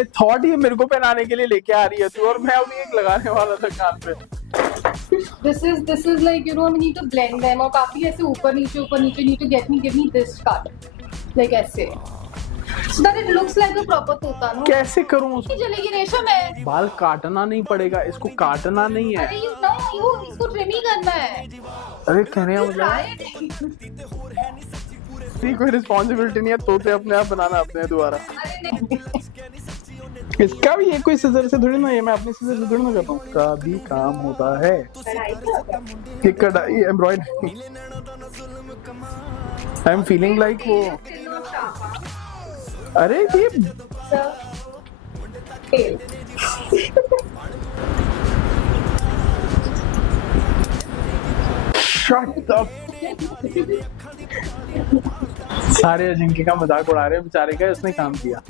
Thought ये मेरे को पहनाने के लिए लेके आ रही है तू, और मैं अभी एक लगाने वाला था कान पे। This is like, you know, we need to blend them और काफी ऐसे ऊपर नीचे need to give me this cut like ऐसे so that it looks like a proper तोता ना। कैसे करूं उसको? चलेगी रेशम है। बाल काटना नहीं पड़ेगा, इसको काटना नहीं है। अरे इसको ट्रिम ही करना है। अरे कहने का मतलब कोई रिस्पॉन्सिबिलिटी नहीं है, तोते अपने आप बनाना अपने दोबारा। इसका भी ये कोई सिजर से थोड़ी ना, ये मैं अपने सिजर से थोड़ी ना करता हूँ, का भी काम होता है। ये कढ़ाई embroidery. I am feeling like वो, अरे ये शट अप। सारे अजिंक्य का मजाक उड़ा रहे हैं बेचारे का, इसने काम किया।